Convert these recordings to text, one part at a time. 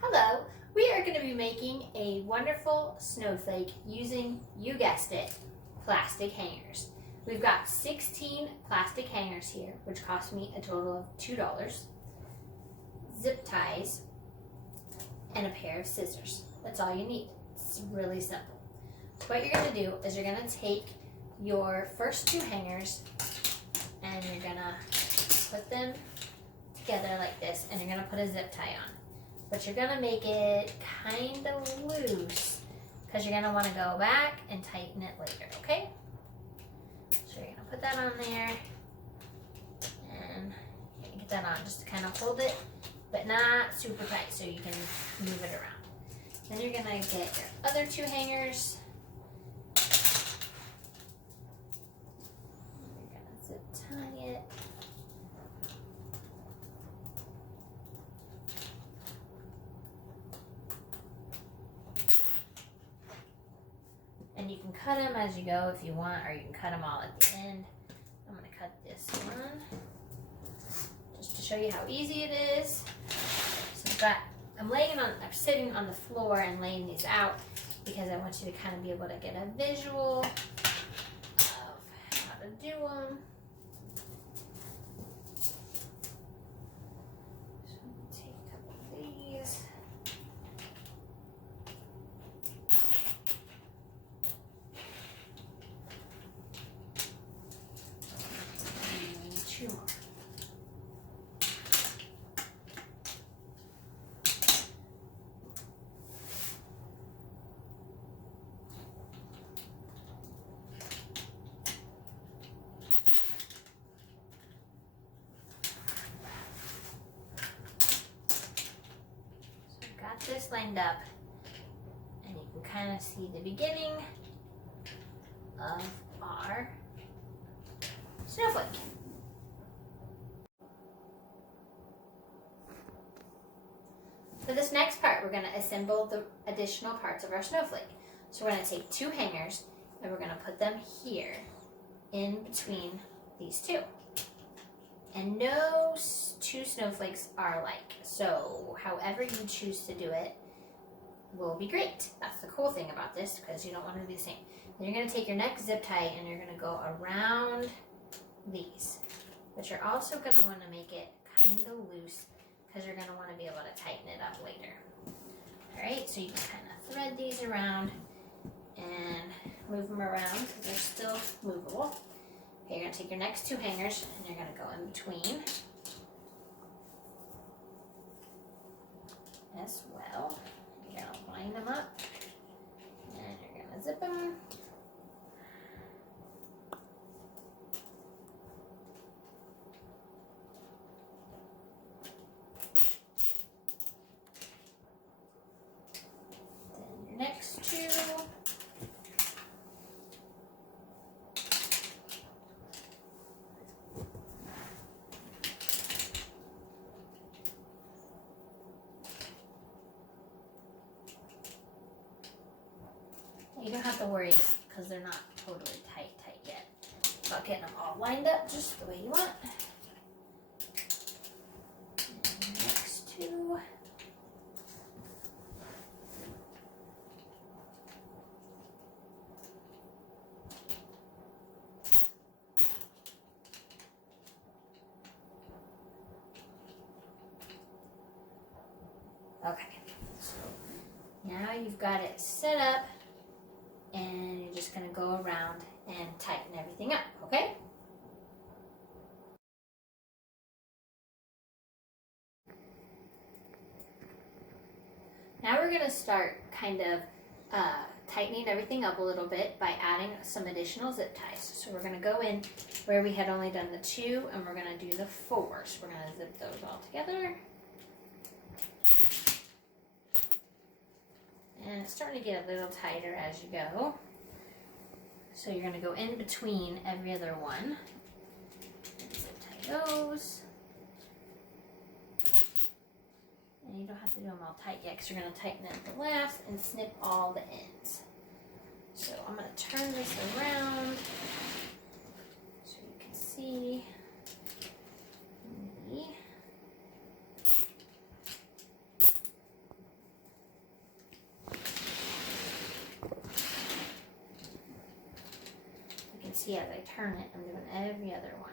Hello, we are going to be making a wonderful snowflake using, you guessed it, plastic hangers. We've got 16 plastic hangers here, which cost me a total of $2, zip ties, and a pair of scissors. That's all you need. It's really simple. So what you're going to do is you're going to take your first two hangers and you're going to put them together like this, and you're going to put a zip tie on. But you're going to make it kind of loose because you're going to want to go back and tighten it later, okay? So you're going to put that on there and get that on just to kind of hold it, but not super tight so you can move it around. Then you're going to get your other two hangers. You're going to zip tie it. And you can cut them as you go if you want, or you can cut them all at the end. I'm going to cut this one just to show you how easy it is. So I'm sitting on the floor and laying these out because I want you to kind of be able to get a visual of how to do them. So I'm going to take a couple of these. Two more. So I've got this lined up, and you can kind of see the beginning of our snowflake. For this next part, we're going to assemble the additional parts of our snowflake. So we're going to take two hangers and we're going to put them here in between these two. And no two snowflakes are alike. So however you choose to do it will be great. That's the cool thing about this, because you don't want to be the same. Then you're going to take your next zip tie and you're going to go around these. But you're also going to want to make it kind of loose, because you're going to want to be able to tighten it up later. Alright, so you can kind of thread these around and move them around because they're still movable. Okay, you're going to take your next two hangers and you're going to go in between as well. You're going to line them up and you're going to zip them. Next two. You don't have to worry because they're not totally tight yet about getting them all lined up just the way you want. And next two. Okay, so now you've got it set up and you're just going to go around and tighten everything up, okay? Now we're going to start kind of tightening everything up a little bit by adding some additional zip ties. So we're going to go in where we had only done the two, and we're going to do the four. So we're going to zip those all together. And it's starting to get a little tighter as you go. So you're going to go in between every other one. And zip tie those. And you don't have to do them all tight yet because you're going to tighten it at the last and snip all the ends. So I'm going to turn this around so you can see me. see as I turn it, I'm doing every other one.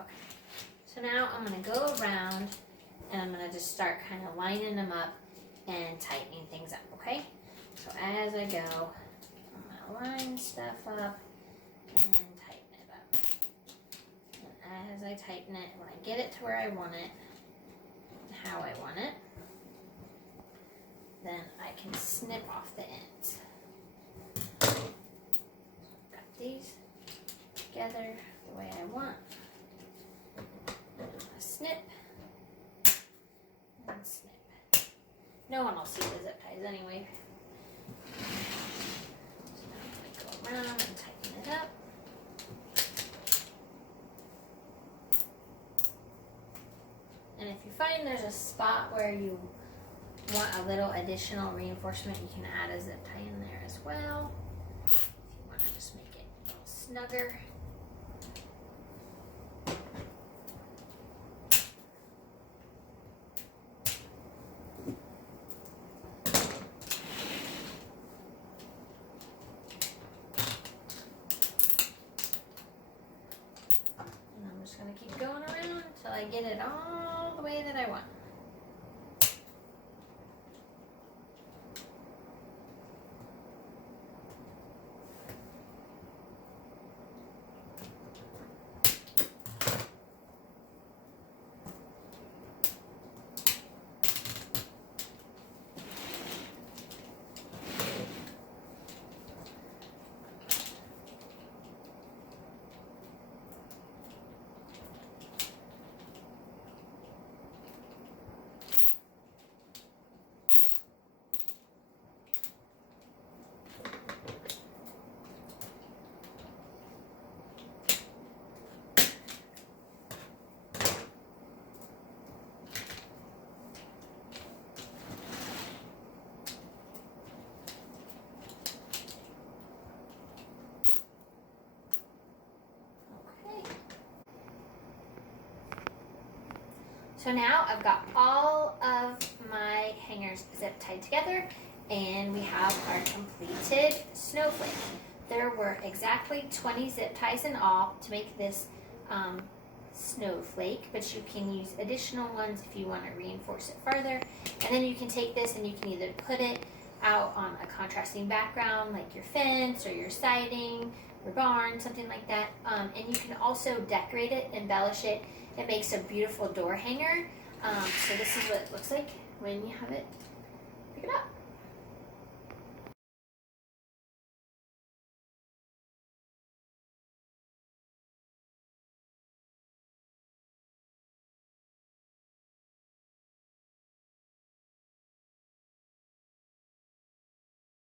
Okay, so now I'm going to go around and I'm going to just start kind of lining them up and tightening things up, okay? So as I go, I'm going to line stuff up and tighten it up. And as I tighten it, when I get it to where I want it, and how I want it, then I can snip off the ends. So I've got these together the way I want. Snip and snip. No one will see the zip ties anyway. So now I'm going to go around and tighten it up. And if you find there's a spot where you want a little additional reinforcement, you can add a zip tie in there as well. If you want to just make it a little snugger. And I'm just going to keep going around until I get it all the way that I want. So now I've got all of my hangers zip tied together and we have our completed snowflake. There were exactly 20 zip ties in all to make this snowflake, but you can use additional ones if you want to reinforce it further. And then you can take this and you can either put it out on a contrasting background like your fence or your siding, your barn, something like that. And you can also decorate it, embellish it. It makes a beautiful door hanger. So this is what it looks like when you have it. Pick it up.